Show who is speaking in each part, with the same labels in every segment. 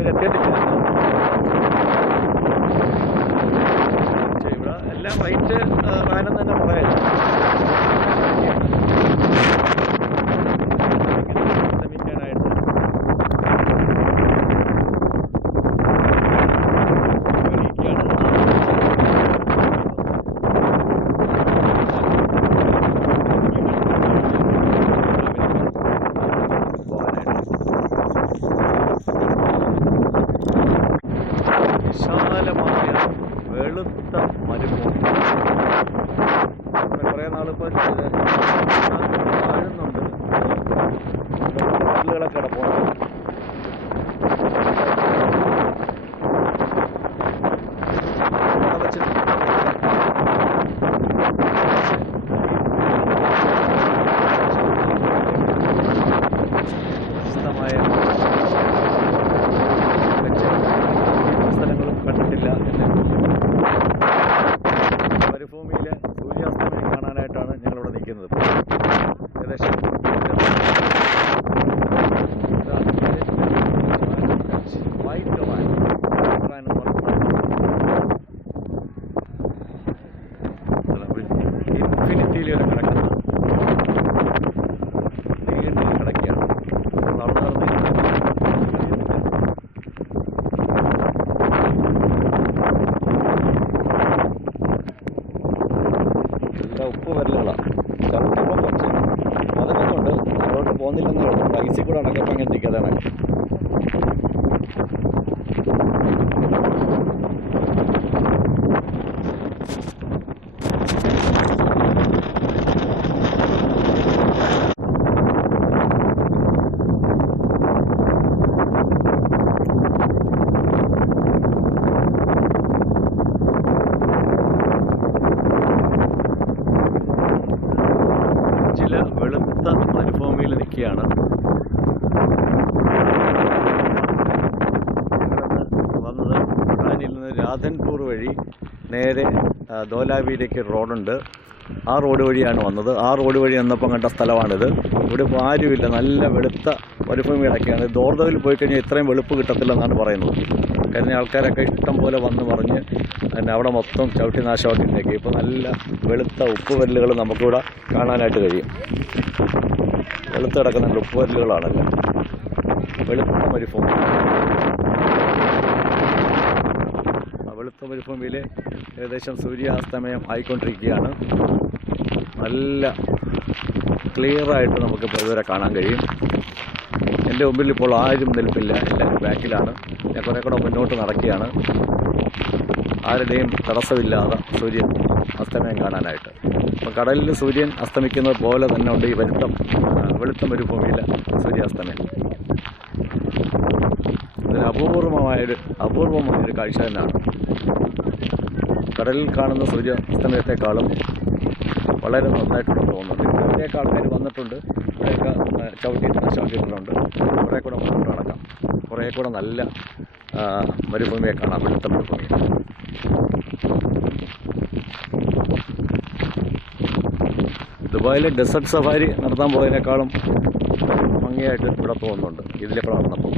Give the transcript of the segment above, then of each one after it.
Speaker 1: തൊളാവില എത്തിയിട്ടില്ല ഇവിടെ എല്ലാം റേറ്റ് വാനം തന്നെ പറയാം വെളുത്ത മരുഭൂമി. കുറേ നാളിപ്പോൾ Alexandre. ചില വെളുത്ത മരുഭൂമിയിൽ നിൽക്കുകയാണ്. വന്നത് ഭൂട്ടാനിൽ നിന്ന് രാധൻപൂർ വഴി നേരെ ധോലാവിയിലേക്ക് റോഡുണ്ട്. ആ റോഡ് വഴിയാണ് വന്നത്. ആ റോഡ് വഴി വന്നപ്പോൾ കണ്ട സ്ഥലമാണിത്. ഇവിടെ ഇപ്പോൾ ആരുമില്ല നല്ല വെളുത്ത വലുപ്പം വീടൊക്കെയാണ്. ദോർദവിൽ പോയി കഴിഞ്ഞാൽ ഇത്രയും വെളുപ്പ് കിട്ടത്തില്ലെന്നാണ് പറയുന്നത്. കാരണം ആൾക്കാരൊക്കെ ഇഷ്ടം പോലെ വന്ന് പറഞ്ഞ് പിന്നെ അവിടെ മൊത്തം ചവിട്ടി നാശമാക്കിയിട്ടേക്ക്. ഇപ്പോൾ നല്ല വെളുത്ത ഉപ്പ് ഉപ്പുവരലുകൾ നമുക്കിവിടെ കാണാനായിട്ട് കഴിയും. വെളുത്ത് കിടക്കുന്ന ഉപ്പുവരലുകളാണല്ലോ വെളുത്ത മരുഭൂമി. വെളുത്ത മരുഭൂമിയിൽ ഏകദേശം സൂര്യാസ്തമയം ആയിക്കൊണ്ടിരിക്കുകയാണ്. നല്ല ക്ലിയറായിട്ട് നമുക്ക് ഇതുവരെ കാണാൻ കഴിയും. എന്റെ മുമ്പിൽ ഇപ്പോൾ ആരും നിൽപ്പില്ല എല്ലാവരും ബാക്കിലാണ്. ഞാൻ കുറേ കൂടെ മുന്നോട്ട് നടക്കുകയാണ്. ആരുടെയും തടസ്സമില്ലാതെ സൂര്യൻ അസ്തമയം കാണാനായിട്ട്. അപ്പം കടലിൽ സൂര്യൻ അസ്തമിക്കുന്നത് പോലെ തന്നെ ഉണ്ട് ഈ വരുത്തം വെളുത്ത മരുഭൂമിയിൽ സൂര്യാസ്തമയം അപൂർവമായൊരു അപൂർവമായൊരു കാഴ്ച തന്നെയാണ്. കടലിൽ കാണുന്ന സൂര്യാസ്തമയത്തെക്കാളും വളരെ നന്നായിട്ടുണ്ട് തോന്നുന്നുണ്ട് ഇവിടെയൊക്കെ ആൾക്കാർ വന്നിട്ടുണ്ട്. ആ, ചവിട്ടിയിട്ട് നശമാക്കിയിട്ടുണ്ട് കുറേ കൂടെ മുന്നോട്ട് നടക്കാം. കുറേ കൂടെ നല്ല മരുഭൂമിയെ കാണാം. വെളുത്ത മരുഭൂമി. ദുബായിലെ ഡെസേർട്ട് സഫാരി നടത്താൻ പോയതിനേക്കാളും ഭംഗിയായിട്ട് ഇവിടെ തോന്നുന്നുണ്ട് ഇതിലെ നടന്നപ്പോൾ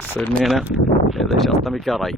Speaker 1: സൂര്യനിങ്ങനെ ഏകദേശം അസ്തമിക്കാറായി